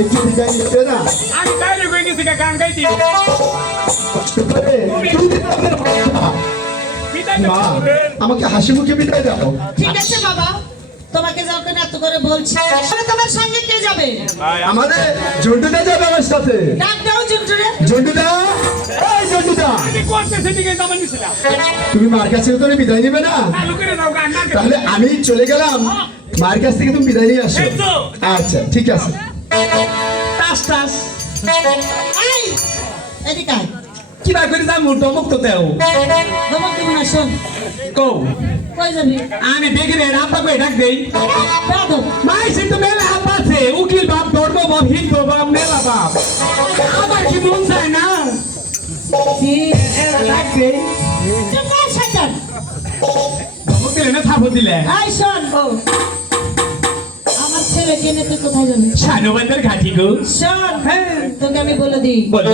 একটু বিদায় নিতে না আমি তাইলে কই গেছি গান গাইতে মা আমাকে হাসি মুখে বিদায় দাও। ঠিক আছে বাবা, তোমাকে যখন এত করে বলছি তোমার সঙ্গে কে যাবে? আমাদের জন্টুদা যাবে আমার সাথে। ডাক দাও জন্টুরে। জন্টুদা, এই জন্টুদা, আমি করতে সেদিকে যাবেন নিছিলাম তুমি মার কাছে তো বিদায় নিবে না? চালু করে দাও গান না তাহলে আমি চলে গেলাম, মার কাছ থেকে তুমি বিদায় নিয়ে আসো। আচ্ছা ঠিক আছে। টাস টাস এই এদিকে আয়। কি বার করে যাম ডমক তো দেও ধমক দিব না, শোন। কও কই যাবি? আমি বেগরে রাপা কই ডাক দেই দাদু মাই সে তো মেলা হাত আছে উকিল বাপ ধর্ম বাপ হিন্দু বাপ মেলা বাপ আমার কি মন চায় না জি এরা ডাক দেই চুপ কর শয়তান। ডমক দিলে না থাপো দিলে এই শোন, আমার ছেলে কেনে তুই কোথায় যাবি? শানুবান্দের ঘাটি গো শোন, হ্যাঁ তোকে আমি বলে দিই, বলো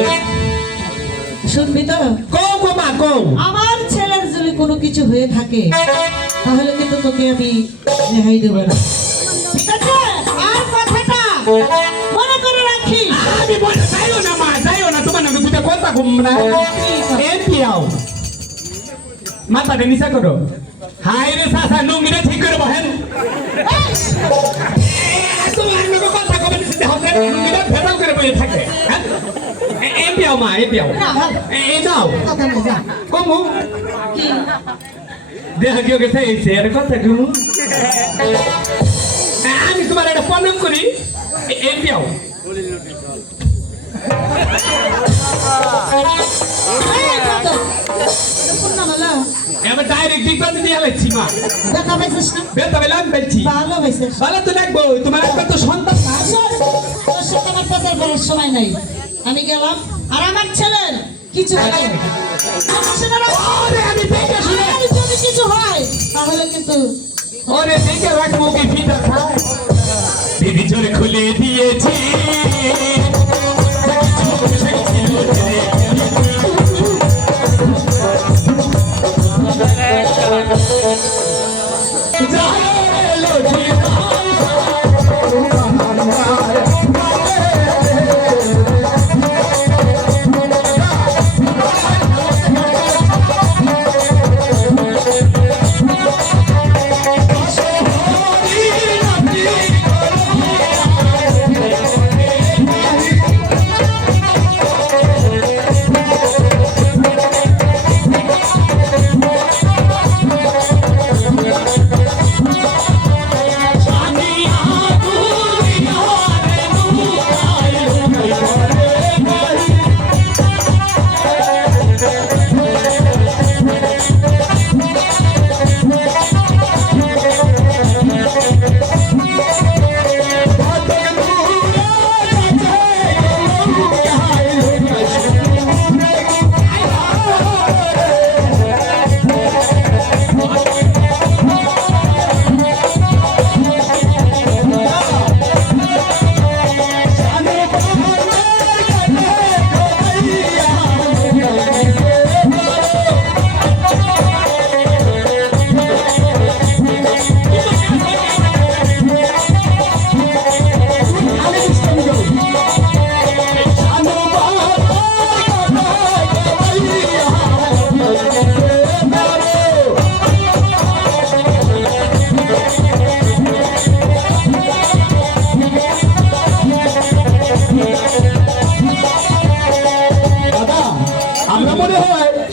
শুনবি তো? কও গো মা কও আমার ছেলের যদি কোনো কিছু হয়ে থাকে তাহলে কিন্তু তোকে আমি রেহাই দেবো না, ঠিক আছে? আর কথাটা মনে করে রাখি। আমি বলে যাইও না তোমার নাকি দুটা কথা ঘুম না এ পিয়াও মাথাটা নিচা করো হাই রে সাসা নুঙ্গিটা ঠিক করে বহেন তোমার নাকি কথা কবে নিচে হবে নুঙ্গিটা ভেদাও করে বসে থাকে হ্যাঁ এ পিয়াও মা এ পিয়াও এ নাও কথা না যা। কমু কি? দেহ কেউ গেছে এসে আর কথা ঘুমু আমি তোমার একটা প্রণাম করি এ পিয়াও এই কথা। এটা পূর্ণ হলো? এবার ডাইরেক্ট দিক বাদ দিয়ে হালাইছি মা দেখা পাইছিস না? বেতা বেলাম পেয়েছি ভালো পাইছিস। ভালো তো লাগবো তোমার একবার তো সন্তান না শোন, তোর সাথে আমার প্রচার করার সময় নাই। আমি গেলাম, আর আমার ছেলের কিছু হবে না। ওরে আমি দেখে শুনে আর যদি কিছু হয় তাহলে কিন্তু ওরে দেখে রাখবো কি ফিটা খায় দিদি জোরে খুলে দিয়েছি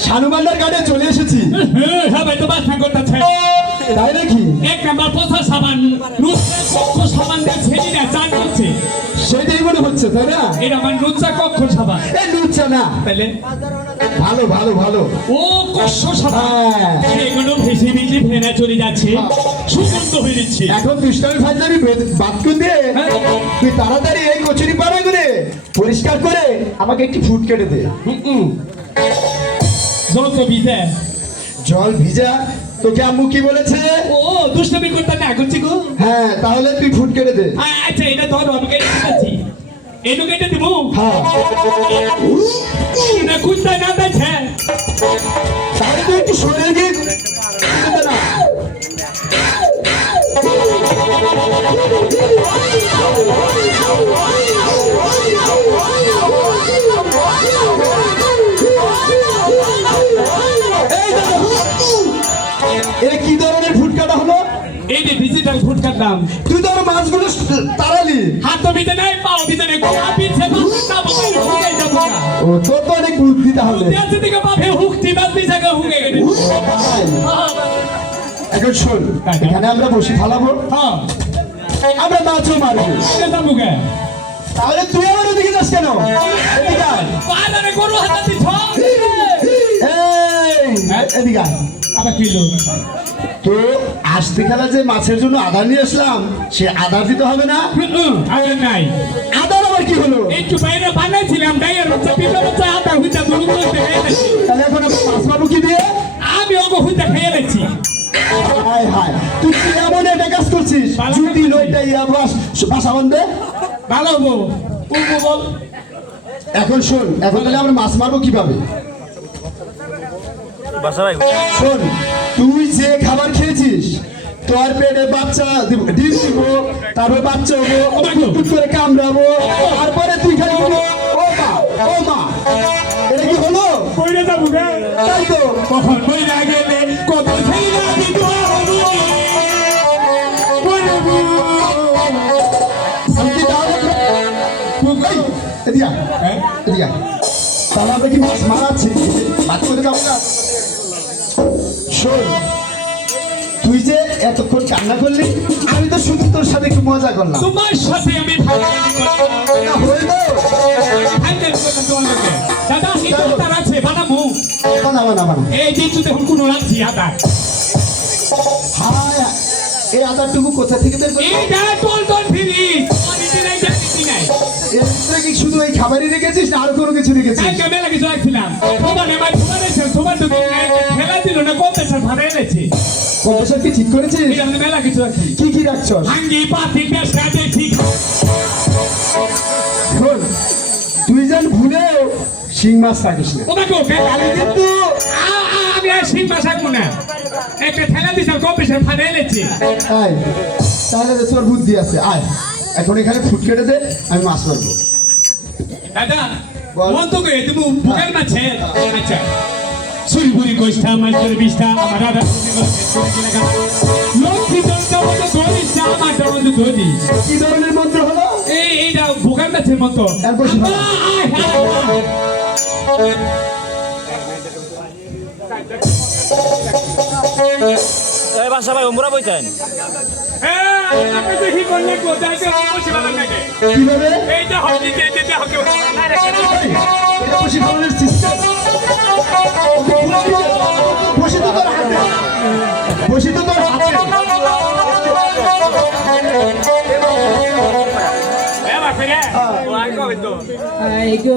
শানুবান্ডার গাড়ি চলে এসেছি। হ্যাঁ ভাই তো বাসা করতেছে তাই নাকি? এক নাম্বার পোষা সাবান নুসরা কক্ষ সাবান দিয়ে ছেড়ে চান করছে সেটাই মনে হচ্ছে তাই না? এটা আমার নুসরা কক্ষ সাবান এ লুচ্ছা না, তাহলে ভালো ভালো ভালো। ও কক্ষ সাবান হ্যাঁ। এগুলো ভেসে ভেসে ফেনা চলে যাচ্ছে সুগন্ধ হয়ে যাচ্ছে এখন দুষ্টামি ফাজলামি বাদ করে দিয়ে তুই তাড়াতাড়ি এই কচুরি পাড়া করে পরিষ্কার করে আমাকে একটি ফুট কেটে দে। যত বিদে জল ভিজা তোকে আম্মু কি বলেছে? ও দুষ্টামি করতে না করছি গো হ্যাঁ, তাহলে তুই ফুট কেটে দে। আচ্ছা এটা ধরো আমি কেটে দিচ্ছি এটু কেটে দিব হ্যাঁ, না কুত্তা না দেখছে তাহলে তুই একটু সরে গিয়ে কেটে দে না। এই দাদা, এটা কি ধরনের ফুট কাটা হলো? এই যে ডিজিটাল ফুড কাটলাম তুই তো আমার মাছগুলো তাড়ালি। হাত বিতে নাই পাও বিতে নাই কোয়া পিছে না বলে হুকে যাব না ও তোর তো অনেক বুদ্ধি তাহলে। দেশে থেকে পাবে হুকতি বাদ পিছে গা হুকে গেছে ভাই, এখন শোন, এখানে আমরা বসে ফালাবো, হ্যাঁ আমরা মাছও মারবো। এটা যাবুকে তাহলে তুই আমার ওদিকে যাস কেন? এদিকে আয়। পাদারে গরু হাতে দিছ এই, এদিকে আয়। আবার কিলো তো আসতে খেলা যে মাছের জন্য আদার নিয়ে আসলাম, সে আদার দিতে হবে না? আরে নাই আদার আবার কি হলো? একটু বাইরে বানাইছিলাম ডাইয়ের হচ্ছে পিপের হচ্ছে আটা হইতা দুরু করতে গেছি তাহলে এখন আমরা মাছ মারবো কি দিয়ে? আমি ওগো হইতা খেয়ে গেছি হায় হায়, তুই কি এমন একটা কাজ করছিস? ভালো জুতি কাজ লইটা ইয়া বাসা বন্ধে। ভালো হবো বল এখন শোন, এখন তাহলে আমরা মাছ মারবো কিভাবে? শোন, তুই যে খাবার খেয়েছিস, তোর পেটে বাচ্চা ডিম দিব, তারপর বাচ্চা হবো, টুক করে কামড়াবো, তারপরে তুই খালি বলবো, ও মা, ও মা। এটা কি হলো? কইরে যাবুকে তাই তো। কখন বইরা গেলে কত ছেলে বিধবা হবো বলবো আমি কি তাহলে এই, এদিকে আয়, এদিকে আয়। তাহলে আমরা কি মাছ মারাচ্ছি? মাছ করে কামড়া। শোন, তুই যে এতক্ষণ কান্না করলি, আমি তো শুধু তোর সাথে একটু মজা করলাম। তোমার সাথে আমি ফাইনালি না হইলো? ফাইনাল কথা তোমাকে দাদা এই তার আছে বানামু না না না না, এই যে তুই দেখুন কোন রাখছি আদা হায়, এই আদারটুকু কোথা থেকে বের করলি? এই যা টল টল ফিরিস অনিতে নাই জানি নাই এর ভিতরে কি শুধু এই খাবারই রেখেছিস না আরো কোনো কিছু রেখেছিস? কালকে মেলা কিছু রাখছিলাম তোমার আমার তোমার তো খেলা দিল না কত স্যার ভাড়া এনেছি কম্পোসার কি ঠিক করেছিস? এই আমি মেলা কিছু রাখছি কি কি রাখছস? ভাঙ্গি পাতি পেশা দেখি শোন, তুই যেন ভুলেও শিং মাছ রাখিস না। তোমাকে ওকে তাহলে কিন্তু আমি আর সিং মাছ রাখবো না একটা ঠেলা দিছে কত স্যার ভাড়া এনেছি আয়, তাহলে তো তোর বুদ্ধি আছে। আয়, এখন এখানে ফুট কেটে দে, আমি মাছ মারবো। দাদা বল। মন তো করে তুমি ভুগের মাছে আচ্ছা সুরি বুড়ি গোষ্ঠা মাছের বিষ্ঠা আমার দাদা লক্ষ্মী দশটা মতো ধরিষ্ঠা আমার মতো ধরি কি ধরনের মন্ত্র হলো? এইটা ভুগের মাছের মতো আর বসে থাক। বাসা ভাই ওমরা বইতেন আপনি দেখি করলে কোথায় বসে ভালো লাগে কিভাবে? এইটা হকি যেতে হকি এটা বসে ধরনের সিস্টেম। বসে তো তোর হাতে, বসে তো তোর হাতে। I go Hey!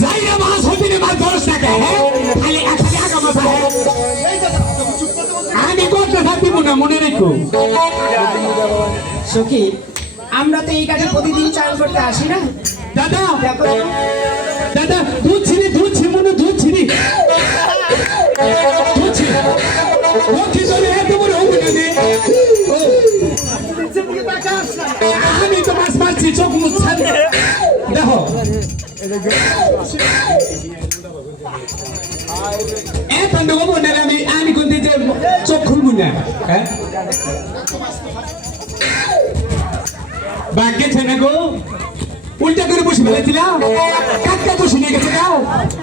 যাইরা মাছ হইতে রে মাছ ধরস না কে খালি খালি আগা মাছ আমি করতে থাকি না মনে রেখো সখী আমরা তো এই কাঠে প্রতিদিন চান করতে আসি না দাদা দেখো দাদা দুধ ছিনি মনে দুধ ছিনি লক্ষ্মী তোর এত বড় হবে না রে আমি তো মাছ মারছি চোখ মুখ ছাড়ি দেখো এত নগো বলে আমি কোন দিকে চোখ খুলবো না হ্যাঁ ভাগ্যে ছেলে গো উল্টা করে বসে ফেলেছিলাম কাকটা বসে নিয়ে গেছে গাও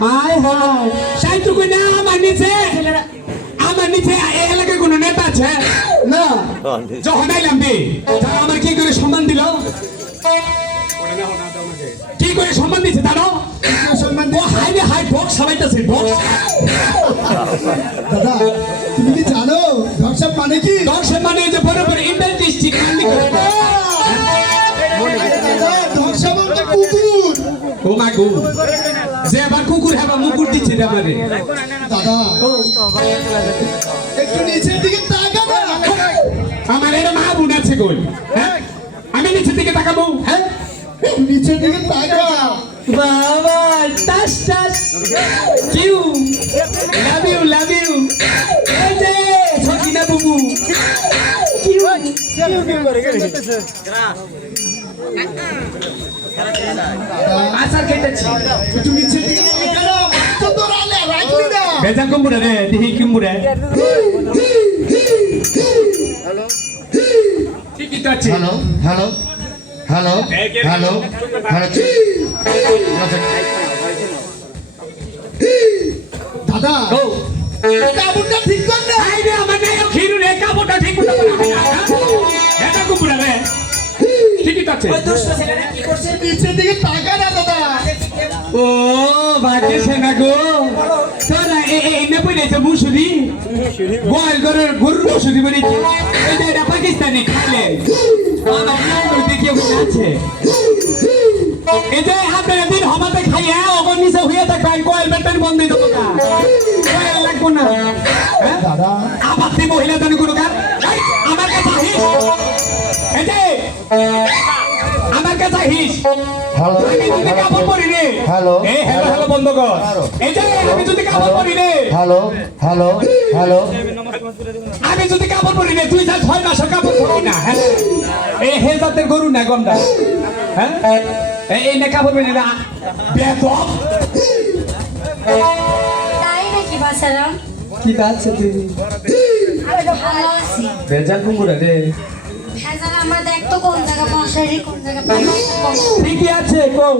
হায় হায় সাইটু কই না আমার নিচে এই এলাকায় কোনো নেতা আছে না যখন আইলাম বে তারা আমার কি করে সম্মান দিল কি করে সম্মান দিচ্ছে তারা ও হাই রে হাই বক্স সবাইতেছে বক্স দাদা তুমি কি জানো ধর্ষণ মানে কি? দর্শন মানে যে বড় বড় ইন্টার ডিস্ট্রিক্ট মান্ডি করে দাদা ধর্ষণ বলতে কুকুর। ও মা গো যে আবার কুকুর হাবা মুকুর দিচ্ছে রে আমারে দাদা একটু নিচের দিকে তাকা না। আমার এর মা বোন আছে কই হ্যাঁ আমি নিচের দিকে তাকাবো হ্যাঁ একটু নিচের দিকে তাকা। বাবা টাস টাস কিউ লাভ ইউ এই যে সকিনা বুবু কিউ আসার কেটেছি একটু নিচের দিকে তাকা না। বাচ্চা তো রাখলি না। বেজা কুমুরা রে দিহি কুমুরা ঠিকই তো আছে hello hello hello hello hello দাদা ও কাপড়টা ঠিক কর না। আই রে আমার নাই খিরু রে কাপড়টা ঠিক করে বেজা কুমুরা রে ঠিকই তো আছে ওই দুষ্ট ছেলেটা কি করছে নিচের দিকে তাকা না দাদা। ও ভাগ্যে সেনা গো তোরা এই নে পড়েছে মুসুরি গোয়াল গরুর গরুর মুসুরি বলেছে এটা পাকিস্তানি খাইলে আমার নাম দেখিয়ে বসে আছে এই যে আপনারা দিন হমাতে খাইয়া ওগর নিচে হইয়া থাকেন গোয়াল বেতন বন্ধ দেবো না গোয়াল লাগবো না হ্যাঁ দাদা আবার তুই মহিলা দান কোনো কাজ আমার কাছে আহিস এই যে আমার কাছে আহিস হ্যালো আমি যদি কাপড় পরি রে হ্যালো এই হ্যালো বন্ধ কর এই যে আমি যদি কাপড় পরি রে হ্যালো হ্যালো হ্যালো আমি যদি কাপড় পরি রে তুই যা 6 মাস কাপড় পরবি না হ্যাঁ এই হে জাতের গরু না গমটা হ্যাঁ এই না কাপড় পরি না বেদব তাই নাকি বাসারাম কি আছে তুই ভালো আছি বেজাল কুমুরা রে ভেজাল আমরা দেখতো কোন জায়গা মশারি কোন জায়গা পানি ঠিকই আছে কও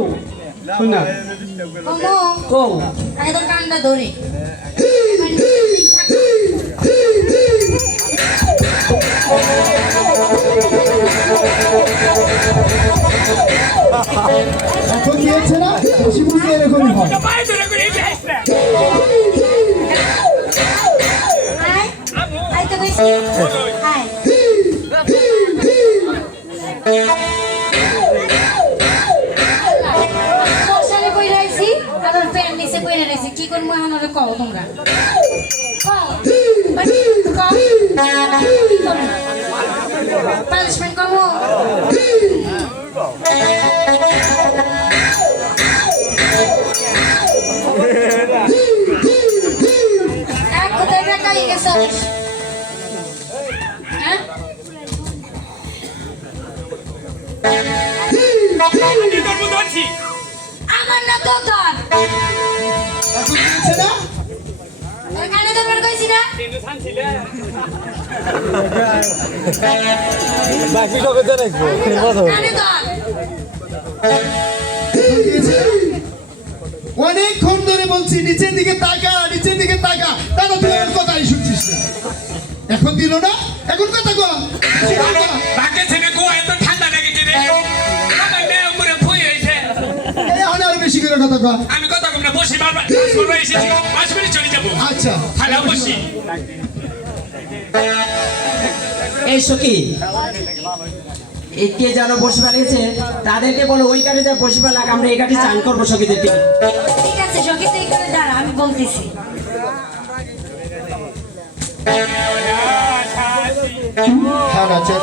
শুনা কমো কও আগে তো কানটা ধরে এখন দিয়েছে না বেশি বুঝে এরকমই হয়। পায়ে ধরে করে এই আসছে আয় আয় তো বেশি আয় মশারি কই রাইছি আর প্যান্ট নিচে কই রাইছি কি করব এখন ওরে কও তোমরা কও কও পানিশমেন্ট করবো এক কোথায় বেকাই গেছে হ্যাঁ আমি করবো ধরছি আমার না তো তোর এখন দিয়েছে না তোর কানে তো বের কইছি না কিন্তু শান্তিলে বাকি লোকে তো দেখবো কানে তোর দিয়েছে। অনেকক্ষণ ধরে বলছি নিচের দিকে তাকা নিচের দিকে তাকা দাদা তুই আমার কথাই শুনছিস না। এখন দিল না এখন কথা কো। বাকি ছেলে গো এত ঠান্ডা লেগেছে রে আমার নে উপরে ফুই হইছে এখন আরো বেশি করে কথা কো। আমি কথা কম না বসে বারবার করবে এসেছি 5 মিনিট চলে যাব আচ্ছা খালা বসি এই সখী কে যেন বসে ফেলেছে তাদেরকে বলো ওই ঘাটে যা বসে ফেলাক, আমরা এই ঘাটে চান করবো সখীদের দিকে। ঠিক আছে সখী তুই এখানে দাঁড়া, আমি বলতেছি। হ্যাঁ নাচের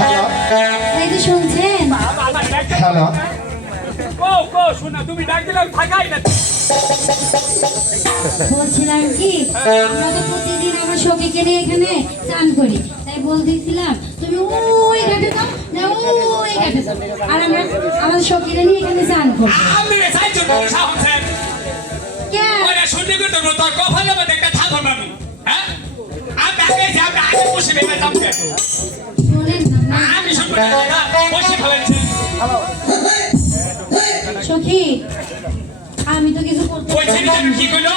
হ্যালো এই যে শুনছেন, হ্যালো শোনা তুমি ডাক দিলাম থাকাই না বলছিলাম কি আমরা তো প্রতিদিন আমার সখীকে নিয়ে এখানে চান করি, তাই বলতেছিলাম তুমি ওই ঘাটে যাও না ওই ঘাটে যাও, আর আমরা আমাদের সখীরা নিয়ে এখানে চান করবো। আমি চাইছো সাহস স্যার কে ওরা শুনতে করতে তো কফালে মধ্যে একটা থাকো আমি হ্যাঁ আমি আগে যে আমি আগে বসে নেবে যাবো শোনেন না আমি শুনবো না বসে ফেলেছি সখী, আমি তো কিছু করতে ওই ছেলেটা কি কইলো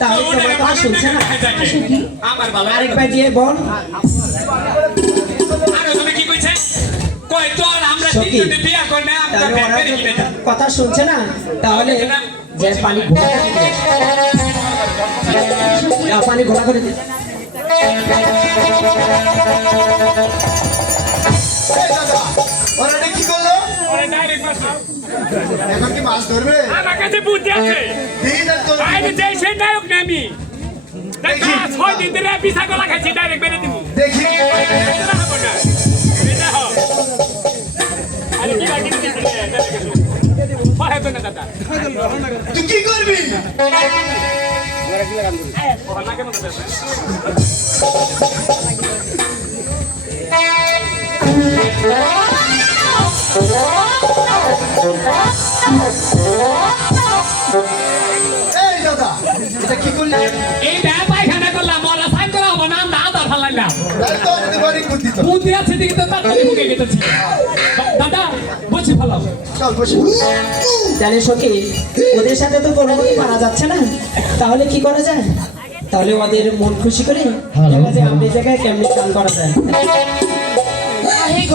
তাহলে ওটা তোমার কথা শুনছে না? সখী আমার বাবা আরেকবার দিয়ে বল। আরে তুমি কি কইছে কই তোর আমরা সখী, তিনজনে বিয়া করবে আমরা তাহলে ব্যাগ ওরা করে কিনে তো কথা শুনছে না, তাহলে যে পানি ঘোলা করে দিবে। পানি ঘোলা করে দিবে। এই দাদা ওরা এটা কি করলো? ওরে ডাইরেক্ট বসে এখন কি মাছ ধরবে? আমার কাছে বুদ্ধি আছে দেখি দেখ তো আইনে যে সেই নায়ক না আমি দেখা 6 দিন ধরে পিছা গলা খাইছি ডাইরেক্ট বেরে দিমু দেখি এটা হবে না এটা হবে আরে কি বাকি দিতে পারে তো না দাদা তুই কি করবি? আমাকে মনে আছে এই দাদা এটা কি করলি? এই পায়খানা করলাম ওরা সাইন করা হবে না আমরা আদা ফালাইলাম তাহলে তো আমাদের বাড়ি কুত্তি তো বুদ্ধি আছে দিকে তো তাড়াতাড়ি মুখে গেতেছি দাদা বসে ফেলাও চল বসে তাহলে সখী, ওদের সাথে তো কোনো মতে পারা যাচ্ছে না, তাহলে কি করা যায়? তাহলে ওদের মন খুশি করে দেখা যায় আমরা এই জায়গায় কেমনি চান করা যায়। এই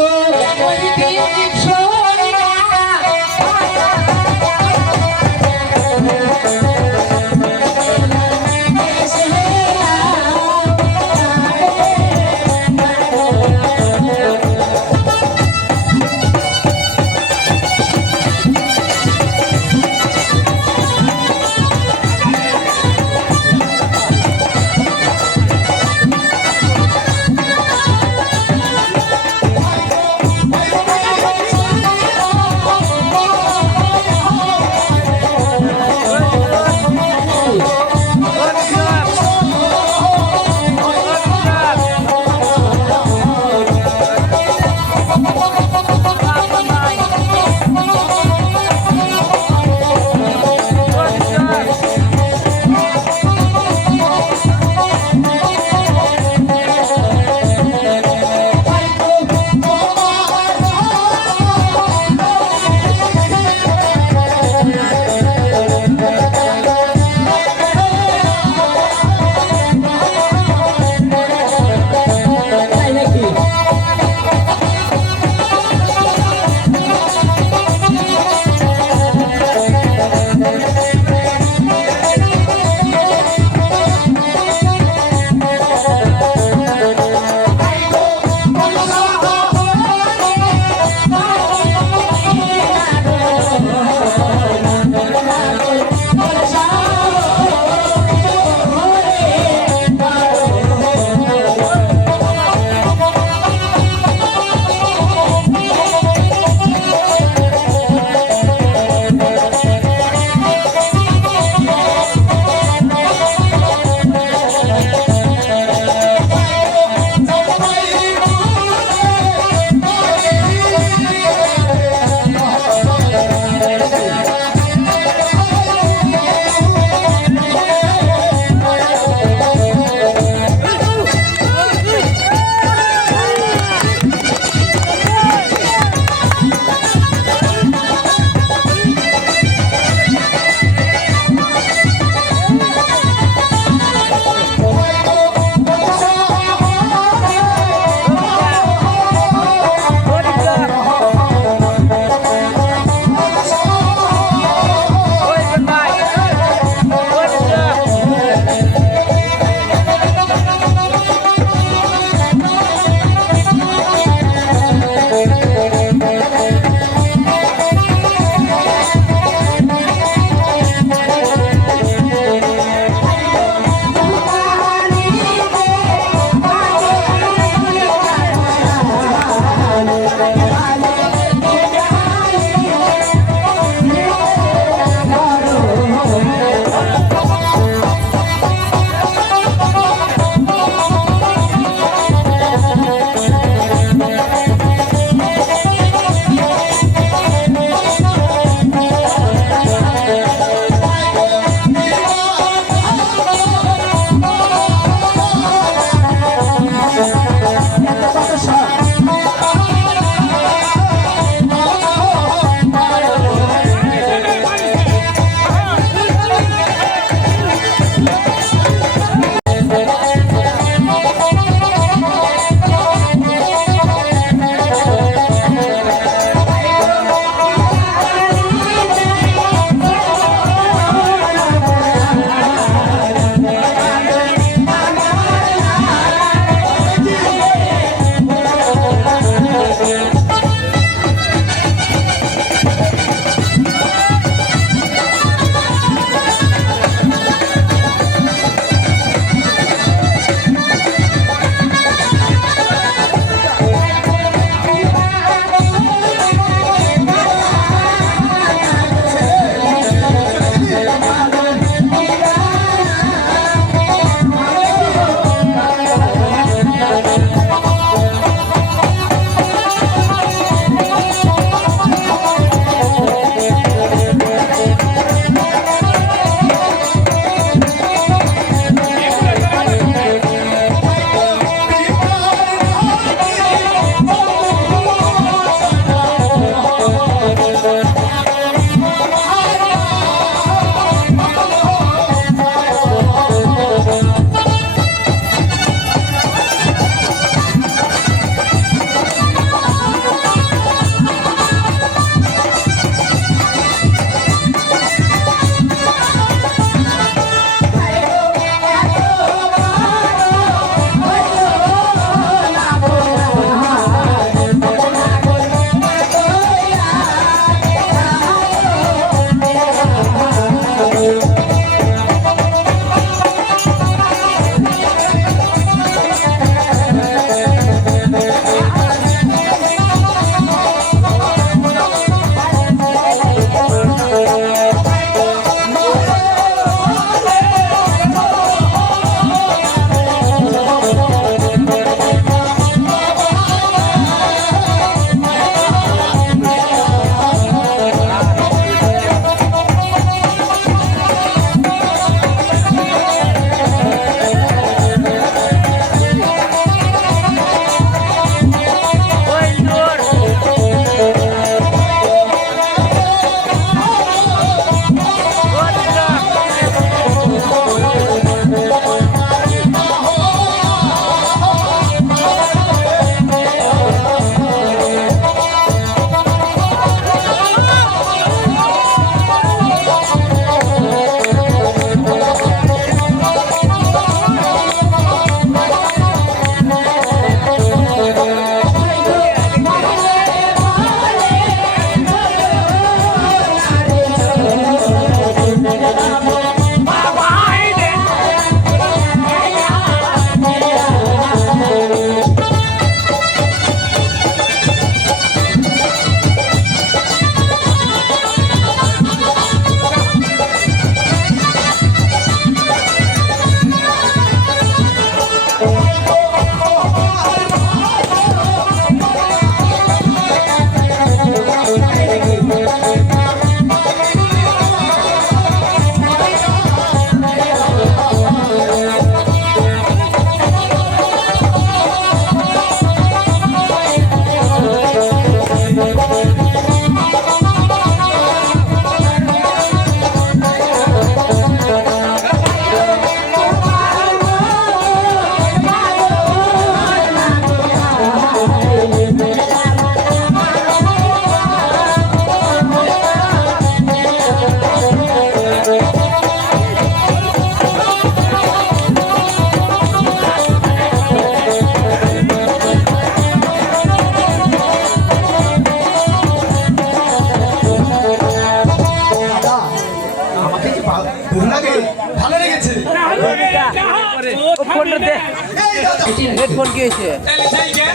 হেডফোন কি হয়েছে তাহলে যাই গে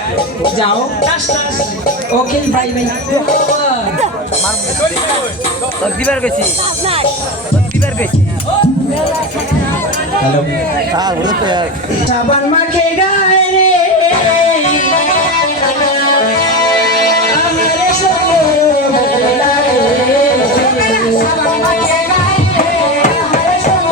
যাও ওকে বাই বাই দিবার গেছি দিবার গেছি সাবান মাখে গায়ে রে আমারে সব বলায় সাবান মাখে গায়ে রে আমারে সব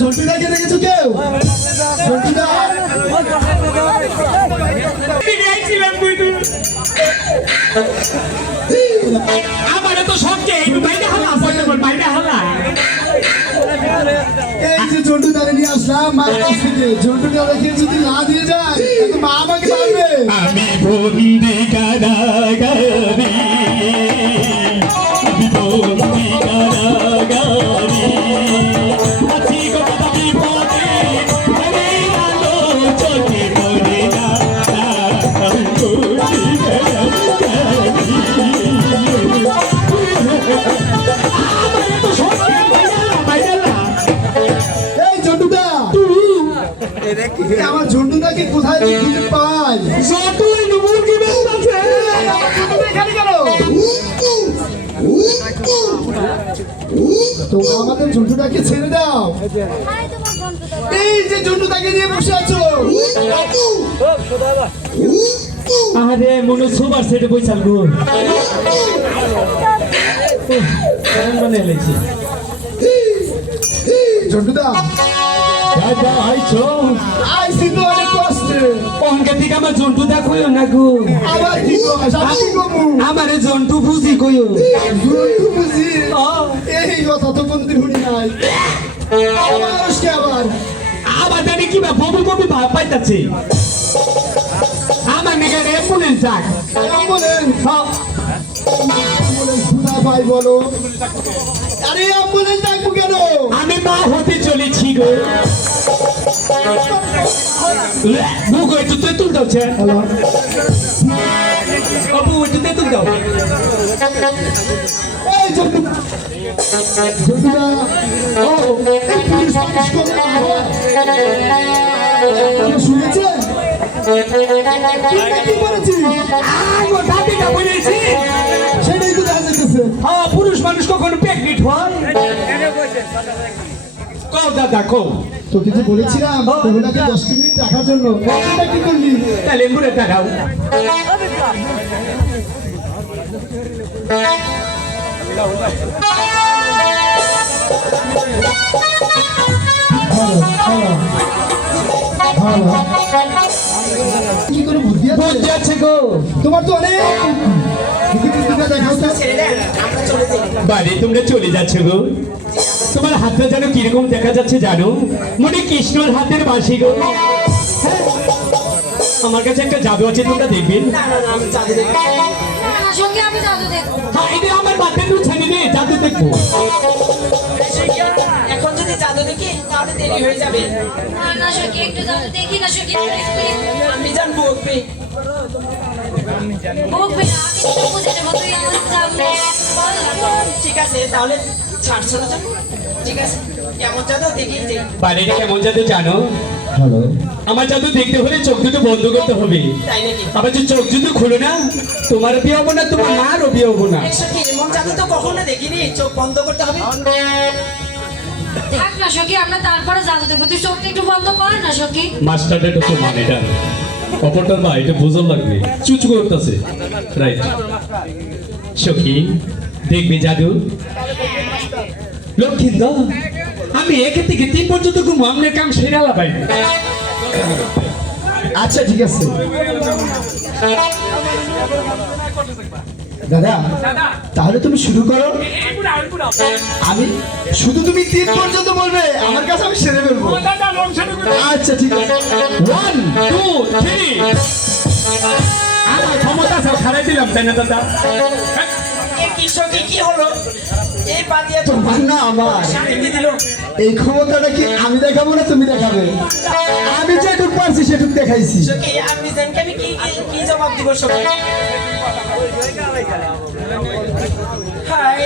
ঝন্টুদাকে দেখেছো কেউ? ঝন্টুদা আমারে তো সবকে একটু বাইরে হালা বাইরে হালা এই যে ঝন্টুদারে নিয়ে আসলাম মার কাছ থেকে। ঝন্টুদা দেখে যদি না দিয়ে যায় তাহলে মা আমাকে মারবে। আমি বন্দি কারাগারি আমি বন্দি কারাগারি আছি কথা বিপদে আমি আলো চোখে পড়ে না আমি বন্দি কারাগারি আমারে তো সবকে বাইরে না এই ঝন্টুদা এই আমার ঝন্টুদাকে কোথায় যে খুঁজে পাই? যতই মুরগি বেঁচেছে আমার ঝন্টুদা এখানে কেন? তো আমাদের ঝন্টুদাকে ছেড়ে দাও। এই যে ঝন্টুদাকে নিয়ে বসে আছো আরে মনে সুপার সেটে বইছাল গো মানে লেছি ঝন্টুদা দাদা আইছো আইসি তো অনেক কষ্টে। অঙ্কে থেকে আমার জন্টু দেখো না গো আবার কি কস? আমি কি করবো? আমারে জন্টু বুঝি কইও ঝন্টু বুঝি এই কথা তো কোনদিন শুনি নাই। আবার আসছে আবার আবার জানি কি বা ববি ববি ভাব পাইতাছে আমার নেগে অ্যাম্বুলেন্স ডাক অ্যাম্বুলেন্স কোথায় পাই বলো? আরে অ্যাম্বুলেন্স ডাকবো কেন? আমি মা হতে চলেছি গো বুগো একটু তেঁতুল দাও ছে হ্যালো বাবু একটু তেঁতুল দাও এই জন্তুদা জন্তুদা ও এই পুলিশ মানুষ করে শুনেছে কি বলেছিস আগো দাদিটা বলেছি সেটাই তো দেখা যাচ্ছে হ্যাঁ পুরুষ মানুষ কখনো প্রেগনেন্ট হয় কও দাদা কও তোকে যে বলেছিলাম ওগুলাকে 10 মিনিট রাখার জন্য কতটা কি করলি তাহলে ঘুরে দাঁড়াও ভালো ভালো কি করে বুদ্ধি আছে বুঝতে আছে গো তোমার তো অনেক বুদ্ধিটা দেখাও তো ছেড়ে দেন আমরা চলে যাই বাড়ি তোমরা চলে যাচ্ছ গো তোমার হাতটা যেন কিরকম দেখা যাচ্ছে জানো মনে কৃষ্ণর হাতের বাঁশি গো হ্যাঁ। আমার কাছে একটা জাদু আছে তোমরা দেখবেন না না না আমি জাদু দেখবো না সঙ্গে আমি জাদু দেখবো হ্যাঁ এটা আমার বাতের ছানি রে জাদু দেখবো এখন যদি জাদু দেখি তাহলে দেরি হয়ে যাবে না সঙ্গে একটু জাদু দেখি না সঙ্গে আমি জানবো ওকে বকবে না আমি তো বুঝে নেবো তুই আমার সামনে বল। ঠিক আছে তাহলে ছাড়ছো না জানো? ঠিক আছে কেমন জাদু দেখি যে বাড়িটা কেমন জাদু জানো হ্যালো আমার জাদু দেখতে হলে চোখ দুটো বন্ধ করতে হবে তাই নাকি আবার যে চোখ যদি খুলো না তোমার বিয়ে হবো না তোমার মারও বিয়ে হবো না একশো কি এমন জাদু তো কখনো দেখিনি চোখ বন্ধ করতে হবে থাক না সখী আমরা তারপরে জাদু দেখবো তুই চোখটা একটু বন্ধ কর না সখী মাস্টারটা একটু তো মানে এটা অপরটার মা এটা বোঝার লাগবে চুচু করতেছে রাইট সখী দেখবি জাদু লক্ষ্মীন্দর আমি একে থেকে 3 পর্যন্ত ঘুমো আপনার কাম সেরে আলাপাই আচ্ছা ঠিক আছে দাদা তাহলে তুমি শুরু করো আমি শুধু তুমি 3 পর্যন্ত বলবে আমার কাছে আমি সেরে ফেলবো আচ্ছা ঠিক আছে 1 2 3 আমার ক্ষমতা সব খারাই দিলাম তাই না দাদা এ কৃষকে কি হলো এই পাতিয়া তো তোমার না আমার স্বামী দিল এই ক্ষমতাটা কি আমি দেখাবো না তুমি দেখাবে আমি যেটুক পারছি সেটুক দেখাইছি সখী আমি জানকে আমি কি জবাব দিব সখী হায়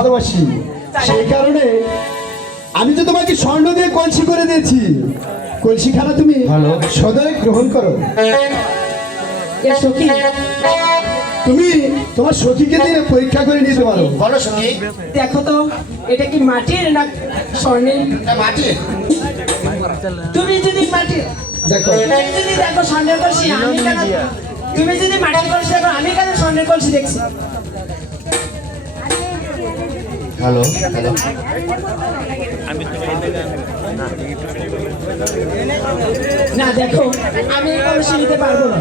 ভালোবাসি, সেই কারণে আমি তো তোমাকে স্বর্ণ দিয়ে কলসি করে দিয়েছি। কলসিখানা তুমি ভালো। সদয় গ্রহণ করো। এ সখী, তুমি তোমার সখীকে দিয়ে পরীক্ষা করে নিতে পারো। বলো সখী, দেখো তো এটা কি মাটির না স্বর্ণের? এটা মাটির। তুমি যদি মাটির দেখো তুমি যদি দেখো স্বর্ণের কলসি, আমি কেন? তুমি যদি মাটির কলসি দেখো, আমি কেন স্বর্ণের কলসি দেখছি? হ্যালো হ্যালো, না দেখো, আমি এই কলসি নিতে পারবো না।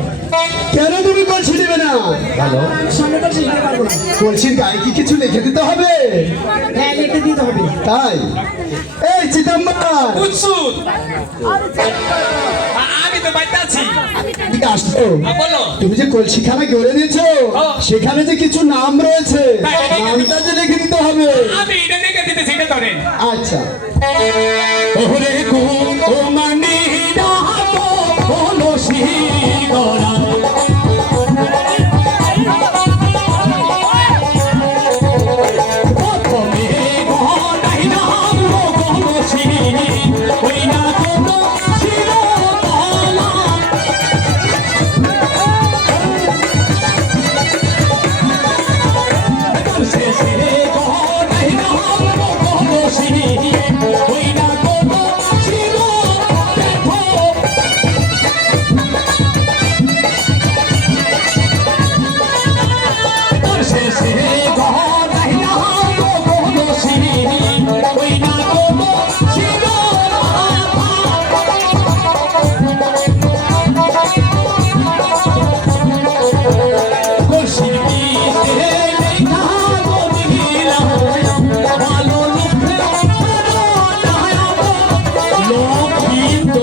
কেন তুমি কলসি নেবে না? হ্যালো, আমি স্বর্ণের কলসি নিতে পারবো না। কলসির গায়ে কি কিছু লিখে দিতে হবে? হ্যাঁ, লিখে দিতে হবে। তাই এই চিদম্বর, কুৎসুত আমি তো বাইতে আছি। এদিকে আসো। বলো। তুমি যে কলসিখানা গড়ে দিয়েছো, সেখানে যে কিছু নাম রয়েছে, নামটা যে লিখে দিতে হবে। আমি এটা দেখে দিতে সেটা ধরেন। আচ্ছা, ওরে গো ও মানে ডাকো কলসি গড়া প্রথমে গড়াই নাম কলসি ওই না কোনো ছিল তলা শেষে গড়াই নাম কলসি ওই না কোনো ছিল দেখো শেষে গড়াই নাম কলসি ওই না কোনো ছিল কলসি দিতে লেখা দিলাম ভালো লক্ষ্যে লক্ষিত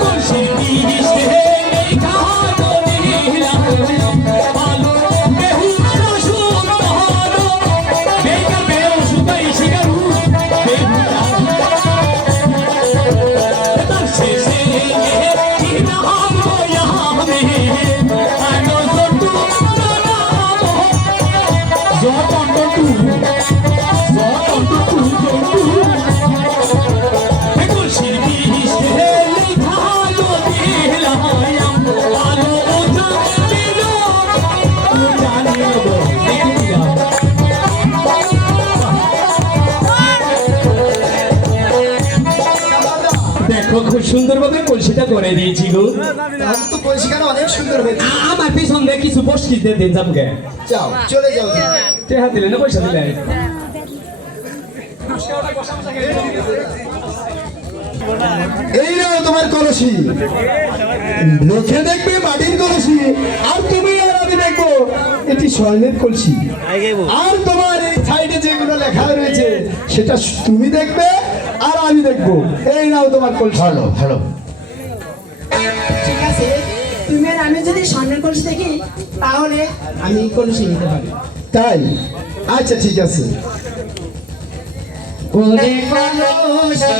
কলসি দিতে লেখা দিলাম ভালো বেহু সুন্দর বেকা বেউ সুতাই শিকারু বেহু তার শেষে কি নাম ইয়ামে আনো জটু নাম জটন টু কলসির বিষে লেখা দিলাম ভালো ওঠা দিল জানি দেখো খুব সুন্দরভাবে কলসিটা করে দিয়েছি গো। তাহলে তো কলসিখানা অনেক সুন্দর হয়েছে। আমার পিছন দিয়ে কিছু বসকি দিয়ে দিন যাবো গে যাও, চলে যাও তুমি। টেহা দিলে না পয়সা দিলে এই নাও তোমার কলসি। লোকে দেখবে মাটির কলসি, আর তুমি আর আমি দেখবো এটি স্বর্ণের কলসি। আর তোমার এই সাইডে যেগুলো লেখা রয়েছে সেটা তুমি দেখবে আর আমি দেখবো। এই নাও তোমার কলসি। হ্যালো হ্যালো, ঠিক আছে, তুমি আর আমি যদি স্বর্ণের কলসি দেখি, তাহলে আমি এই কলসি নিতে পারি। তাই? আচ্ছা, ঠিক আছে। ওরে কলসি